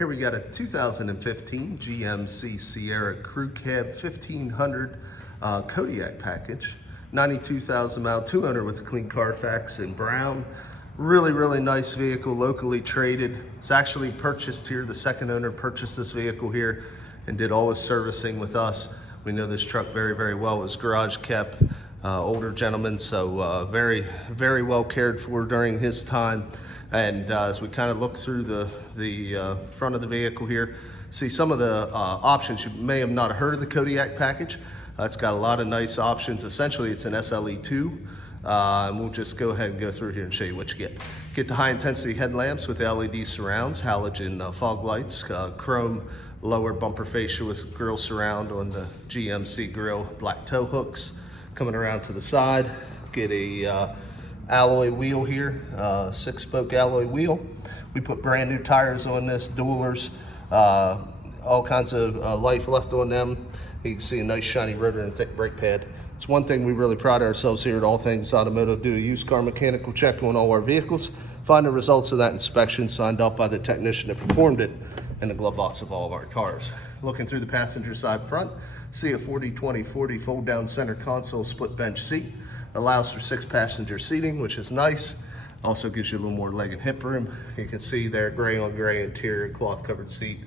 Here we got a 2015 GMC Sierra Crew Cab 1500 Kodiak Package. 92,000 mile, 200 with a clean Carfax in brown. Really nice vehicle, locally traded. It's actually purchased here. The second owner purchased this vehicle here and did all his servicing with us. We know this truck very well. It was garage kept, older gentleman, so very well cared for during his time. And as we kind of look through the front of the vehicle here, see some of the options. You may have not heard of the Kodiak package. It's got a lot of nice options. Essentially, it's an SLE2. And we'll just go ahead and go through here and show you what you get. Get the high intensity headlamps with LED surrounds, halogen fog lights, chrome lower bumper fascia with grille surround on the GMC grille, black tow hooks coming around to the side. Get a alloy wheel here, 6-spoke alloy wheel. We put brand new tires on this, dualers, all kinds of life left on them. You can see a nice shiny rotor and thick brake pad. It's one thing we really pride ourselves here at All Things Automotive, do a used car mechanical check on all our vehicles, find the results of that inspection signed off by the technician that performed it in the glove box of all of our cars. Looking through the passenger side front, see a 40-20-40 fold down center console split bench seat. Allows for 6 passenger seating, which is nice. Also gives you a little more leg and hip room. You can see there, gray on gray interior, cloth covered seat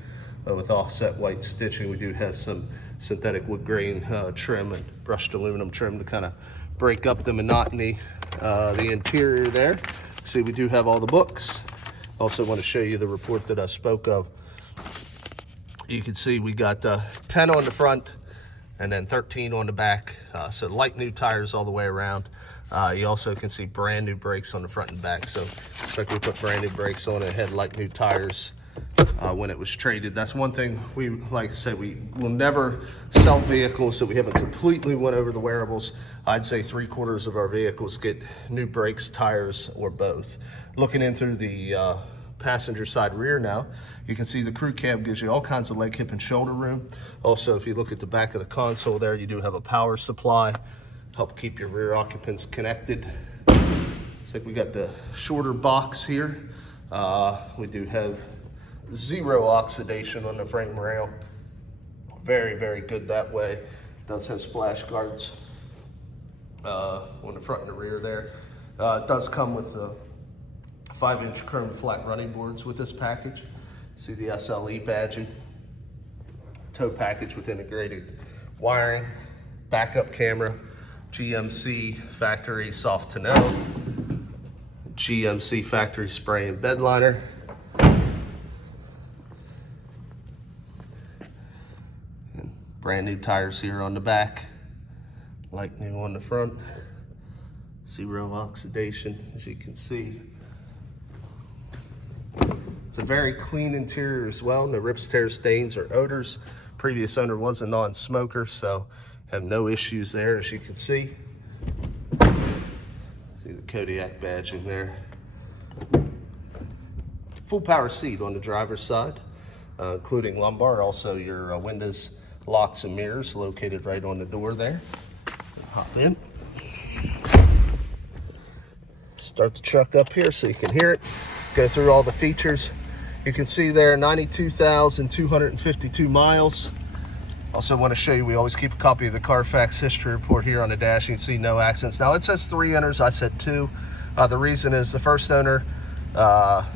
with offset white stitching. We do have some synthetic wood grain trim and brushed aluminum trim to kind of break up the monotony. The interior there, see we do have all the books. Also want to show you the report that I spoke of. You can see we got 10 on the front and then 13 on the back. So light new tires all the way around. You also can see brand new brakes on the front and back. So it's like we put brand new brakes on it, had like new tires when it was traded. That's one thing we, like I said, we will never sell vehicles that we haven't completely went over the wearables. I'd say 3/4 of our vehicles get new brakes, tires, or both. Looking in through the passenger side rear now, you can see the crew cab gives you all kinds of leg, hip, and shoulder room. Also, if you look at the back of the console there, you do have a power supply, help keep your rear occupants connected. Looks like we got the shorter box here. We do have 0 oxidation on the frame rail. Very good that way. Does have splash guards on the front and the rear there. It does come with the 5-inch chrome flat running boards with this package. See the SLE badging. Tow package with integrated wiring, backup camera, GMC factory soft to know, GMC factory spray and bed liner. And brand new tires here on the back, like new on the front. 0 oxidation, as you can see. It's a very clean interior as well. No rips, tears, stains, or odors. Previous owner was a non-smoker, so have no issues there, as you can see. See the Kodiak badge in there. Full power seat on the driver's side, including lumbar. Also your windows, locks, and mirrors located right on the door there. Hop in. Start the truck up here so you can hear it. Go through all the features. You can see there 92,252 miles. Also want to show you, we always keep a copy of the Carfax history report here on the dash. You can see no accidents. Now it says 3 owners, I said 2. The reason is the first owner, well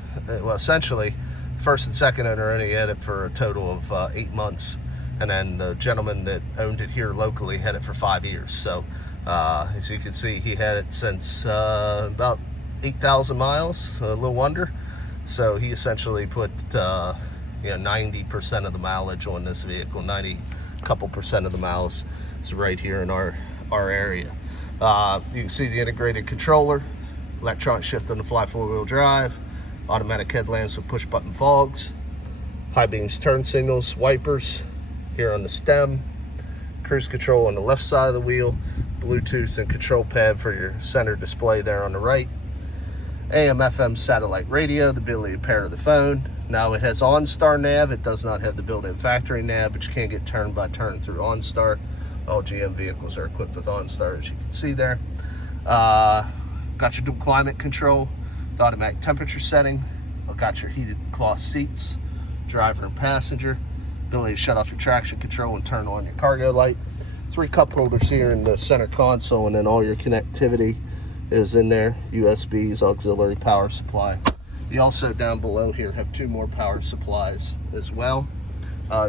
essentially, first and second owner only had it for a total of 8 months. And then the gentleman that owned it here locally had it for 5 years. So as you can see, he had it since about 8,000 miles, a little under. So he essentially put 90% of the mileage on this vehicle. 90 couple percent of the miles is right here in our area. You can see the integrated controller, electronic shift on the fly 4-wheel drive, automatic headlamps with push button fogs, high beams turn signals, wipers here on the stem, cruise control on the left side of the wheel, Bluetooth and control pad for your center display there on the right. AM/FM satellite radio, the ability to pair the phone. Now it has OnStar nav. It does not have the built-in factory nav, but you can get turn by turn through OnStar. All GM vehicles are equipped with OnStar, as you can see there. Got your dual climate control, the automatic temperature setting. Got your heated cloth seats, driver and passenger. Ability to shut off your traction control and turn on your cargo light. 3 cup holders here in the center console, and then all your connectivity is in there. USBs, auxiliary power supply. You also down below here have 2 more power supplies as well.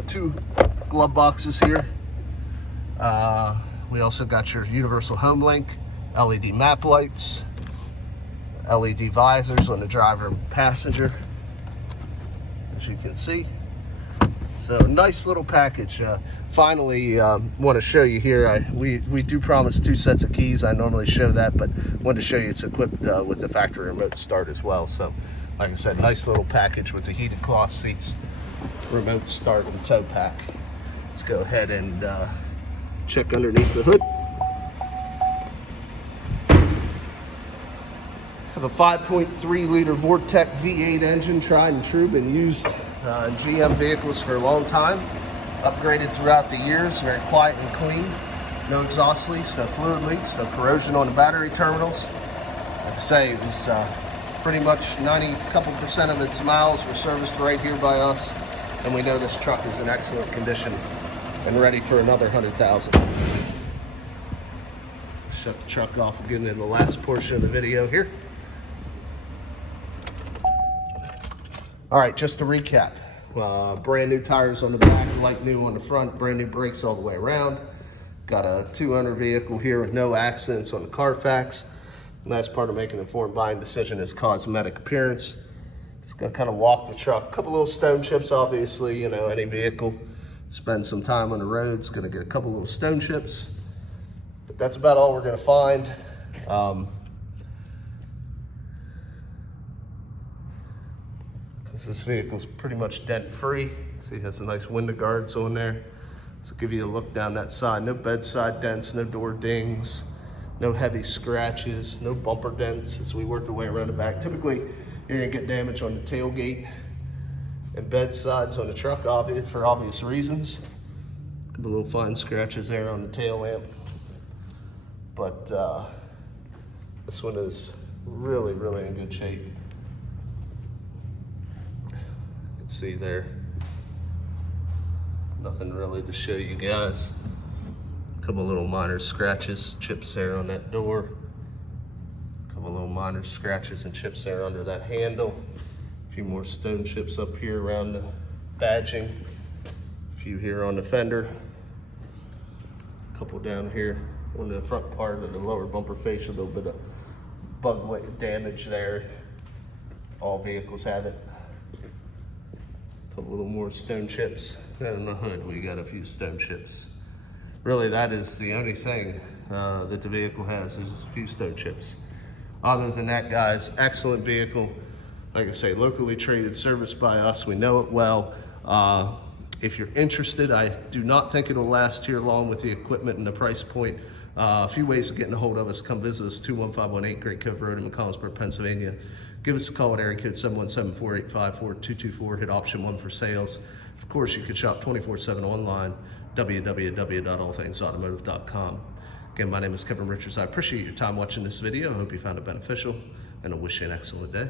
2 glove boxes here. We also got your universal home link, LED map lights, LED visors on the driver and passenger, as you can see. So nice little package. Finally, want to show you here. We do promise 2 sets of keys. I normally show that, but wanted to show you it's equipped with the factory remote start as well. So, like I said, nice little package with the heated cloth seats, remote start, and tow pack. Let's go ahead and check underneath the hood. Have a 5.3 liter Vortec V8 engine, tried and true, been used in GM vehicles for a long time. Upgraded throughout the years, very quiet and clean. No exhaust leaks, no fluid leaks, no corrosion on the battery terminals. Like I say, it was pretty much 90% of its miles were serviced right here by us, and we know this truck is in excellent condition and ready for another 100,000. Shut the truck off again in the last portion of the video here. All right, just to recap, brand new tires on the back, like new on the front, brand new brakes all the way around. Got a 200 vehicle here with no accidents on the Carfax. And that's part of making an informed buying decision is Cosmetic Appearance. Just gonna kind of walk the truck. A couple little stone chips, obviously, you know, any vehicle spend some time on the road is gonna get a couple little stone chips. But that's about all we're gonna find. This vehicle's pretty much dent free. See, it has a nice window guards on there. So give you a look down that side. No bedside dents, no door dings, no heavy scratches, no bumper dents as we work our way around the back. Typically, you're gonna get damage on the tailgate and bedsides on the truck, for obvious reasons. A couple little fine scratches there on the tail lamp. But this one is really, really in good shape. See there, nothing really to show you guys. A couple little minor scratches, chips there on that door. A couple little minor scratches and chips there under that handle. A few more stone chips up here around the badging. A few here on the fender. A couple down here on the front part of the lower bumper face, a little bit of bug damage there. All vehicles have it. A little more stone chips. And on the hood, we got a few stone chips. Really, that is the only thing that the vehicle has is a few stone chips. Other than that, guys, excellent vehicle. Like I say, locally traded, serviced by us. We know it well. If you're interested, I do not think it'll last here long with the equipment and the price point. A few ways of getting a hold of us. Come visit us, 21518 Great Cove Road in McCollumsburg, Pennsylvania. Give us a call at area code 717-485-4224. Hit option 1 for sales. Of course, you can shop 24/7 online, www.allthingsautomotive.com. Again, my name is Kevin Richards. I appreciate your time watching this video. I hope you found it beneficial, and I wish you an excellent day.